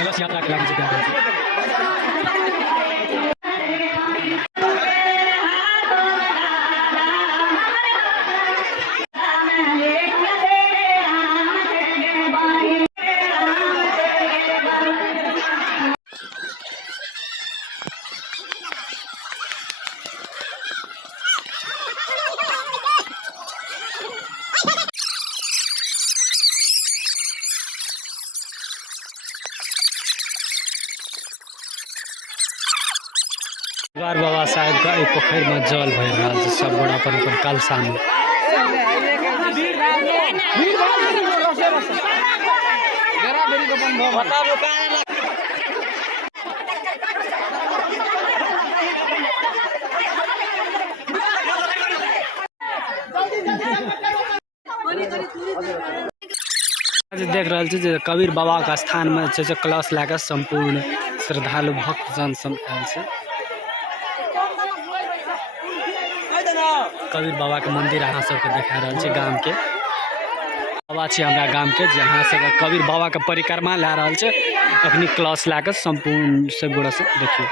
कलश यात्रा के लागि तैयार है। बाबा साहब का एक पोखर में जल भर रहा है, सब बड़ा अपन कलशा में। देख रहा है कबीर बाबा का स्थान में कलश लाकर संपूर्ण श्रद्धालु भक्त जन सब आयल छै। कबीर बाबा के मंदिर अहाँ सबके देखा रहा है गाम के बाबा छै हमरा गाम के, जहाँ से कबीर बाबा के परिक्रमा ला रहा है अखनी कलश लाकर संपूर्ण से गोड़ा से देखिए।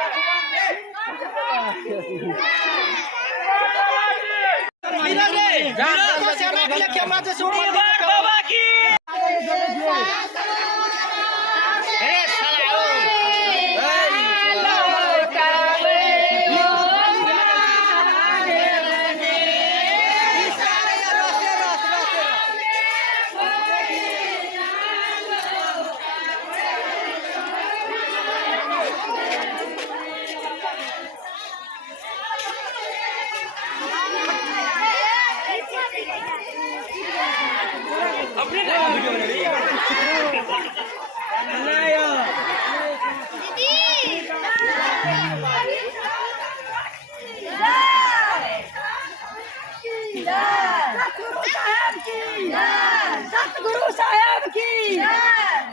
सतगुरु साहेब की,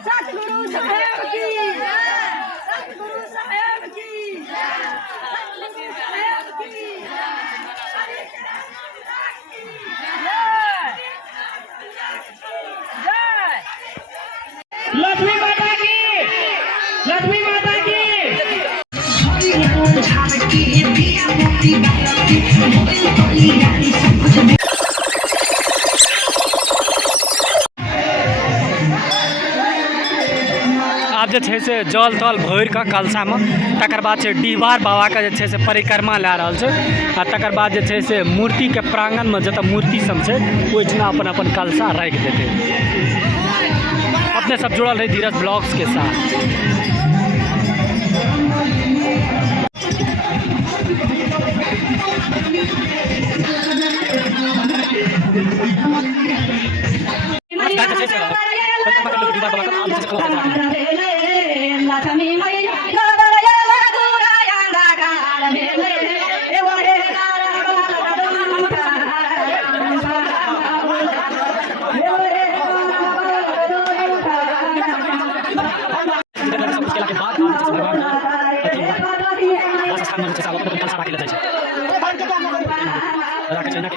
सतगुरु साहेब की, सतगुरु साहेब की, सतगुरु साहेब की, लक्ष्मी माता की, लक्ष्मी माता की। आब जे से जल तल भर के कलशा में तकर बाद से डिहबार बाबा के जे से परिक्रमा ला रहा है। तकर बाद जे से मूर्ति के प्रांगण में जत मूर्ति सब है ओहिठिना अपन अपन कलशा रख देते। अपने सब जुड़ल है धीरज ब्लॉग्स के साथ।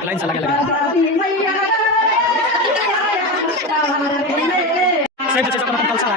लाइन से लगे लगे सब कलशा